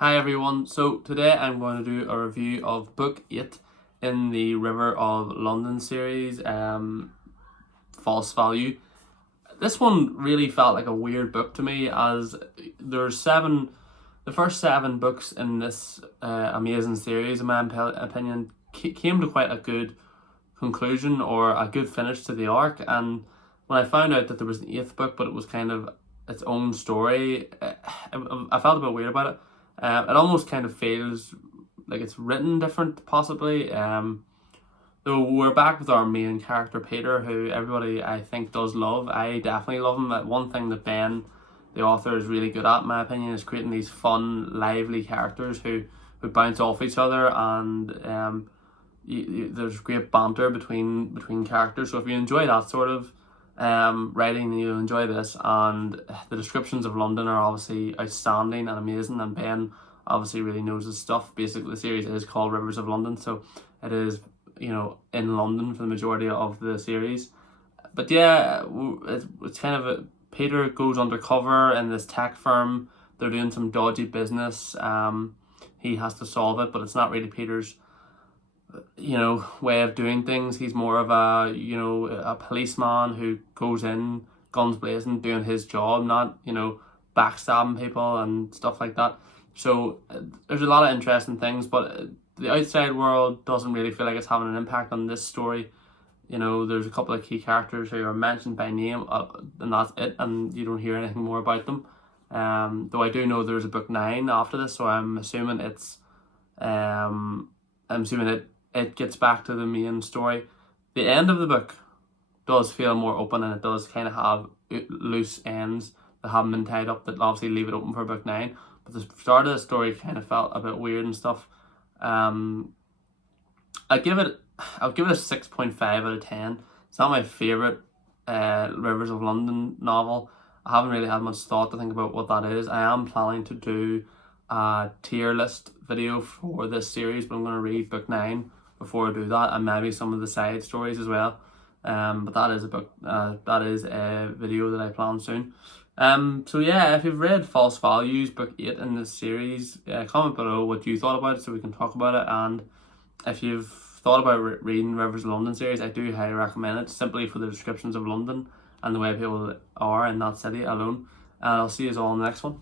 Hi everyone, so today I'm going to do a review of book 8 in the River of London series, False Value. This one really felt like a weird book to me as the first seven books in this amazing series, in my opinion, came to quite a good conclusion or a good finish to the arc. And when I found out that there was an eighth book, but it was kind of its own story, I felt a bit weird about it. It almost kind of feels like it's written different, possibly. Though we're back with our main character Peter, who everybody I think does love. I definitely love him. One thing that Ben, the author, is really good at, in my opinion, is creating these fun, lively characters who bounce off each other, and there's great banter between characters. So if you enjoy that sort of writing, then you'll enjoy this. And the descriptions of London are obviously outstanding and amazing, and Ben obviously really knows his stuff. Basically, the series is called Rivers of London, so it is, in London for the majority of the series. But yeah, it's kind of Peter goes undercover in this tech firm. They're doing some dodgy business. He has to solve it, but it's not really Peter's way of doing things. He's more of a policeman who goes in guns blazing doing his job, not backstabbing people and stuff like that. So there's a lot of interesting things, but the outside world doesn't really feel like it's having an impact on this story. There's a couple of key characters who are mentioned by name, and that's it, and you don't hear anything more about them. Though I do know there's a book 9 after this, so I'm assuming it gets back to the main story. The end of the book does feel more open, and it does kind of have loose ends that haven't been tied up that obviously leave it open for book 9. But the start of the story kind of felt a bit weird and stuff. I'll give it a 6.5 out of 10. It's not my favourite Rivers of London novel. I haven't really had much thought to think about what that is. I am planning to do a tier list video for this series, but I'm going to read book 9 before I do that, and maybe some of the side stories as well. But that is a video that I plan soon. So yeah, if you've read False Values, book 8 in this series, comment below what you thought about it so we can talk about it. And if you've thought about reading Rivers of London series, I do highly recommend it, simply for the descriptions of London and the way people are in that city alone. And I'll see you all in the next one.